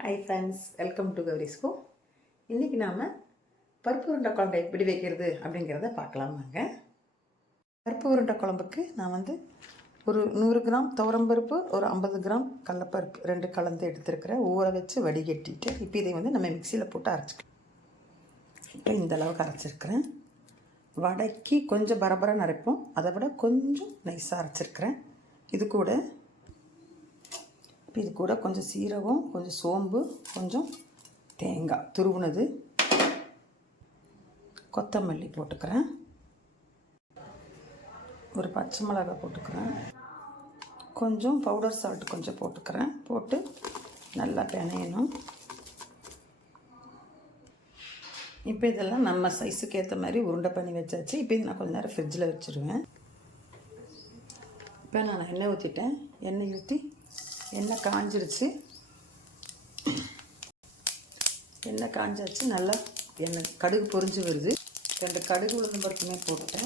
Hi friends, welcome to கௌரிஸ்கோ. இன்றைக்கி நாம் பருப்பு உருண்டை குழம்பு எப்படி வைக்கிறது அப்படிங்கிறத பார்க்கலாமாங்க. பருப்பு உருண்டை குழம்புக்கு நான் ஒரு 100 கிராம் துவரம்பருப்பு, ஒரு 50 கிராம் கடலப்பருப்பு 2 கலந்து எடுத்துருக்கிறேன். ஊற வச்சு வடிகட்டிட்டு இப்போ இதை நம்ம மிக்சியில் போட்டு அரைச்சிக்கலாம். இப்போ இந்த அளவுக்கு அரைச்சிருக்கிறேன். வடக்கி கொஞ்சம் பரபரன்னு அரைப்போம், அதை விட கொஞ்சம் நைஸாக அரைச்சிருக்கிறேன். இது கூட கொஞ்சம் சீரகம், கொஞ்சம் சோம்பு, கொஞ்சம் தேங்காய் துருவுனது, கொத்தமல்லி போட்டுக்கிறேன், ஒரு பச்சை மிளகாய் போட்டுக்கிறேன், கொஞ்சம் பவுடர் சால்ட் கொஞ்சம் போட்டுக்கிறேன். போட்டு நல்லா பிணையணும். இப்போ இதெல்லாம் நம்ம சைஸுக்கு ஏற்ற மாதிரி உருண்டை பண்ணி வச்சாச்சு. இப்போ இது நான் கொஞ்சம் நேரம் ஃப்ரிட்ஜில் வச்சுருவேன். இப்போ நான் எண்ணெய் ஊற்றிட்டேன். எண்ணெய் ஊற்றி எண்ணெய் காஞ்சிருச்சு. எண்ணெய் காஞ்சாச்சு. நல்லா எண்ணெய் கடுகு பொரிஞ்சு வருது. 2 கடுகு உளுந்து பருப்புமே போட்டு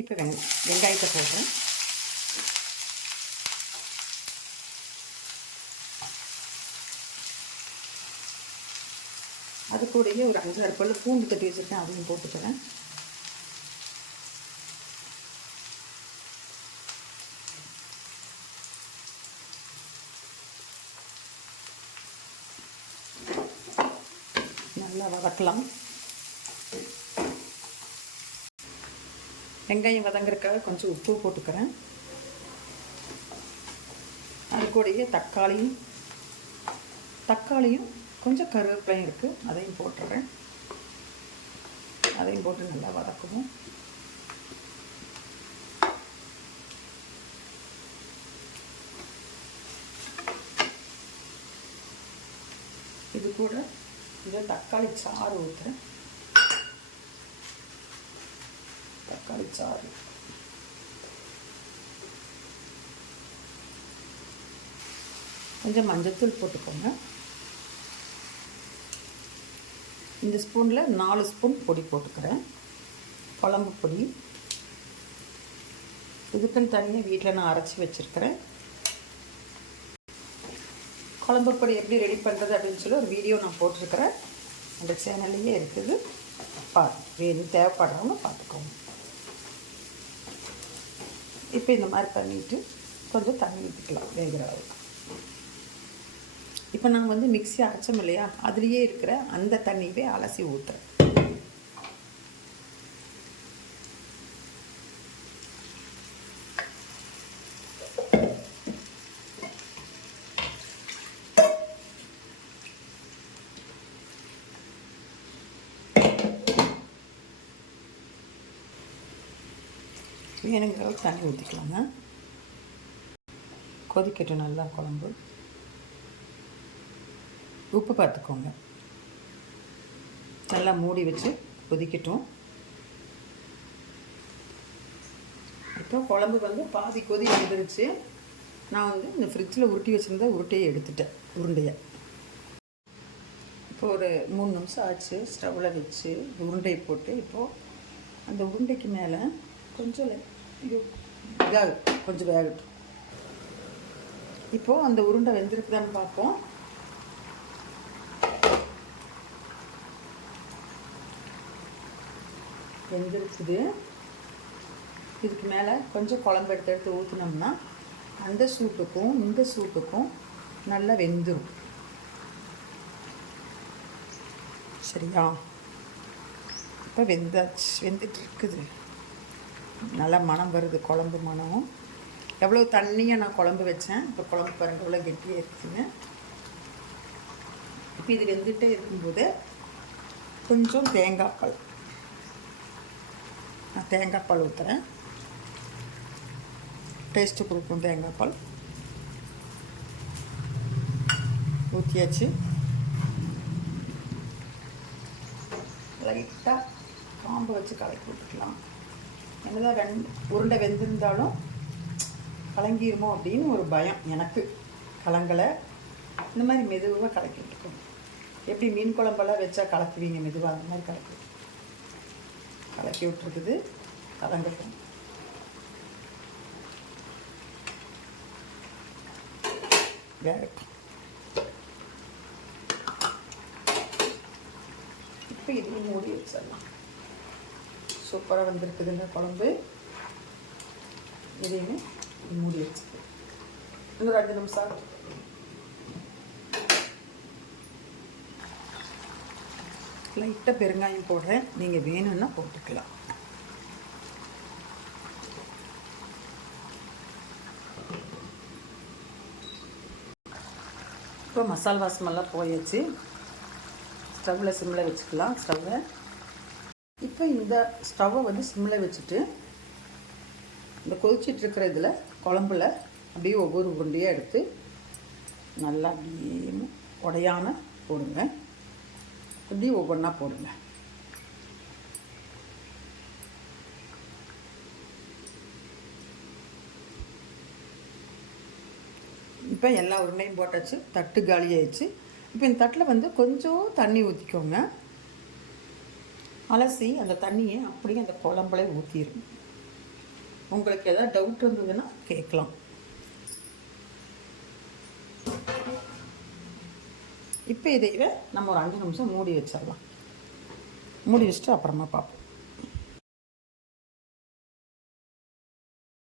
இப்போ வெங்காயத்தை போடுறேன். அது கூடயே ஒரு 5-6 பல்லு பூண்டு தட்டி வச்சுருக்கேன், அதையும் போட்டுக்கிறேன். நல்லா வதக்கலாம். வெங்காயம் வதங்குறதுக்காக கொஞ்சம் உப்பு போட்டுக்கிறேன். அது கூடயே தக்காளியும் கொஞ்சம் கருவேப்பிலையும் இருக்குது, அதையும் போட்டுறேன். அதையும் போட்டு நல்லா வதக்குவோம். இது கூட தக்காளி சாறு ஊற்றுறேன். தக்காளி சாறு, கொஞ்சம் மஞ்சத்தூள் போட்டுக்கோங்க. இந்த ஸ்பூனில் 4 ஸ்பூன் பொடி போட்டுக்கிறேன், குழம்பு பொடி. இதுக்குன்னு தனியாக வீட்டில் நான் அரைச்சி வச்சுருக்கிறேன். குழம்பு பொடி எப்படி ரெடி பண்ணுறது அப்படின்னு சொல்லி ஒரு வீடியோ நான் போட்டிருக்கிறேன், அந்த சேனல்லையே இருக்குது. வேறு தேவைப்படுறவங்க பார்த்துக்கோங்க. இப்போ இந்த மாதிரி பண்ணிவிட்டு கொஞ்சம் தண்ணி ஊற்றிக்கலாம் வேகிற அளவுக்கு. இப்போ நான் மிக்ஸி அரைச்சோம் இல்லையா, அதுலேயே இருக்கிற அந்த தண்ணியவே அலசி ஊற்றுறேன். வேணுங்கிற அளவுக்கு தண்ணி ஊற்றிக்கலாங்க. கொதிக்கட்டும் நல்லா குழம்பு. உப்பு பார்த்துக்கோங்க. நல்லா மூடி வச்சு கொதிக்கட்டும். இப்போ குழம்பு பாதி கொதி வந்துருச்சு. நான் இந்த ஃப்ரிட்ஜில் உருட்டி வச்சுருந்த உருட்டையை எடுத்துட்டேன், உருண்டையை. இப்போ ஒரு 3 நிமிஷம் ஆச்சு. ஸ்டவ்வில் வச்சு உருண்டையை போட்டு இப்போது அந்த உருண்டைக்கு மேலே கொஞ்சம் கொஞ்சம் வேகட்டும். இப்போது அந்த உருண்டை வெந்திருக்குதான்னு பார்ப்போம். வெந்திருக்குது. இதுக்கு மேலே கொஞ்சம் குழம்பு எடுத்து ஊற்றினோம்னா அந்த சூட்டுக்கும் இந்த சூட்டுக்கும் நல்லா வெந்துடும். சரியா? இப்போ வெந்துட்டு இருக்குது. நல்லா மனம் வருது, குழம்பு மனம். எவ்வளோ தண்ணியாக நான் குழம்பு வச்சேன். இப்போ குழம்பு பாருங்கள் எவ்வளோ கெட்டியாக இருக்குதுங்க. இப்போ இது வெந்துகிட்டே இருக்கும்போது கொஞ்சம் நான் தேங்காய் பால் ஊற்றுறேன். டேஸ்ட்டு கொடுக்கும் தேங்காய் பால். ஊற்றியாச்சு. லைட்டாக காம்பு வச்சு கலக்கி விட்டுக்கலாம். என்னதான் உருண்டை வெந்திருந்தாலும் கலங்கிருமோ அப்படின்னு ஒரு பயம் எனக்கு. கலங்கலை. இந்த மாதிரி மெதுவாக கலக்கி விட்டுக்கணும். எப்படி மீன் குழம்பெல்லாம் வச்சா கலக்குவீங்க மெதுவாக, அந்த மாதிரி கலக்கி விட்டுருக்குது. கலங்கட்டும். வேகட்டும். இப்போ இதையும் மூடி வச்சிடலாம். சூப்பராக வந்திருக்குதுங்க குழம்பு. இதையுமே மூடி வச்சுக்கலாம். இன்னொரு 5 நிமிஷம். லைட்டாக பெருங்காயம் போடுறேன், நீங்கள் வேணும்னா போட்டுக்கலாம். இப்போ மசாலா வாசமெல்லாம் போயாச்சு. ஸ்டவ்வில் சிம்மில் வச்சுக்கலாம் ஸ்டவ்வை. இப்போ இந்த ஸ்டவ்வை வந்து சிம்மில் வச்சுட்டு இந்த கொதிச்சிட்ருக்கிற இதில் குழம்புல அப்படியே ஒவ்வொரு உருண்டையாக எடுத்து நல்லா அப்படியே உடையாமல் போடுங்க. அப்படியே ஒவ்வொன்றா போடுங்க. இப்போ எல்லா உருண்டையும் போட்டாச்சு. தட்டு காலி ஆயிடுச்சு. இப்போ இந்த தட்டில் வந்து கொஞ்சம் தண்ணி ஊற்றிக்கோங்க. அலசி அந்த தண்ணியை அப்படியே அந்த குழம்புல ஊற்றிடும். உங்களுக்கு எதாவது டவுட் இருந்ததுன்னா கேட்கலாம். இப்போ இதையே நம்ம ஒரு 5 நிமிஷம் மூடி வச்சிடலாம். மூடி வச்சுட்டு அப்புறமா பார்ப்போம்.